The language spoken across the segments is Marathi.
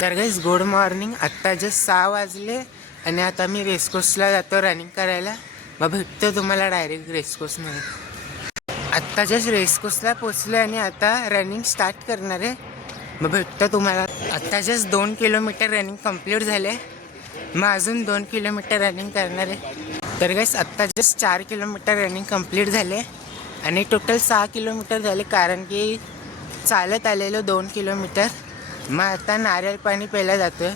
तर गाईस गुड मॉर्निंग. आत्ता जस्ट 6 वाजले आणि आता मी रेसकोर्सला जातो रनिंग करायला. मग भेटतो तुम्हाला डायरेक्ट रेसकोर्समध्ये. आत्ता जस्ट रेसकोर्सला पोचलो आणि आता रनिंग स्टार्ट करणार आहे. मग भेटतो तुम्हाला. आत्ता जस्ट 2 किलोमीटर रनिंग कंप्लीट झाले. मग अजून 2 किलोमीटर रनिंग करणार आहे. तर गाईस आत्ता जस्ट 4 किलोमीटर रनिंग कंप्लीट झाले आणि टोटल 6 किलोमीटर झाले, कारण की चालत आलेलो 2 किलोमीटर. मग आता नारळ पाणी प्यायला जातोय.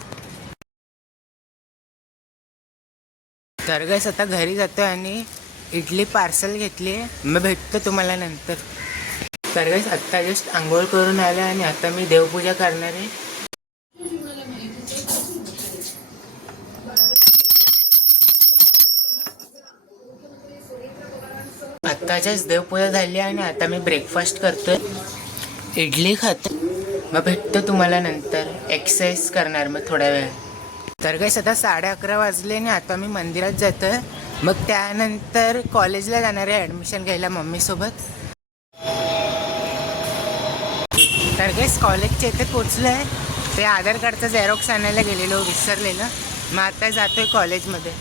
तर गाईस आता घरी जातो आणि इडली पार्सल घेतली आहे. मग भेटतो तुम्हाला नंतर. तर गाईस आत्ता जस्ट आंघोळ करून आले आणि आता मी देवपूजा करणार आहे. आत्ताच्याच देवपूजा झाली आणि आता मी ब्रेकफास्ट करतोय, इडली खातो. मग भेटतो तुम्हाला नंतर. एक्सरसाइज करणार मग थोड्या वेळ. तर गाईस आता 11:30 वाजले आणि आता मी मंदिरात जातोय. मग त्यानंतर कॉलेजला जाणार आहे ॲडमिशन घ्यायला मम्मीसोबत. तर गाईस कॉलेजच्या इथे पोचलो आहे. ते आधार कार्डचं झेरॉक्स आणायला गेलेलो, विसरलेलं. मग आता जातोय कॉलेजमध्ये.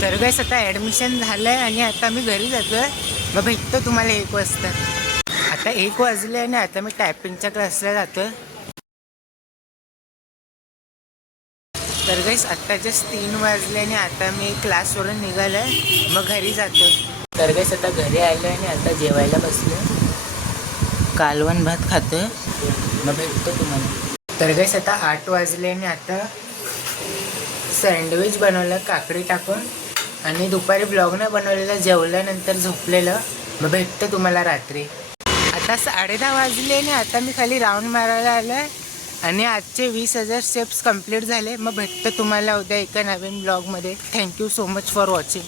तर गाईस आता ॲडमिशन झालं आहे आणि आता मी घरी जातो आहे. मग भेटतो तुम्हाला 1 वाजता. आता 1 वाजले आणि आता मी टायपिंगच्या क्लासला जातो आहे. तर गाईस आत्ता जस्ट 3 वाजले आणि आता मी क्लासवरून निघालो आहे. मग घरी जातो. तर गाईस आता घरी आलो आणि आता जेवायला बसलो. कालवण भात खातो. मग भेटतो तुम्हाला. तर गाईस आता 8 वाजले आणि आता सँडविच बनवलं काकडी टाकून आणि दुपारी ब्लॉगनं बनवलेलं, जेवल्यानंतर झोपलेलं. मग भेटतं तुम्हाला रात्री. आता 10:30 वाजले आणि आता मी खाली राऊंड मारायला आलो आहे आणि आजचे 20,000 स्टेप्स कंप्लीट झाले. मग भेटतं तुम्हाला उद्या एका नवीन ब्लॉगमध्ये. Thank you so much for watching.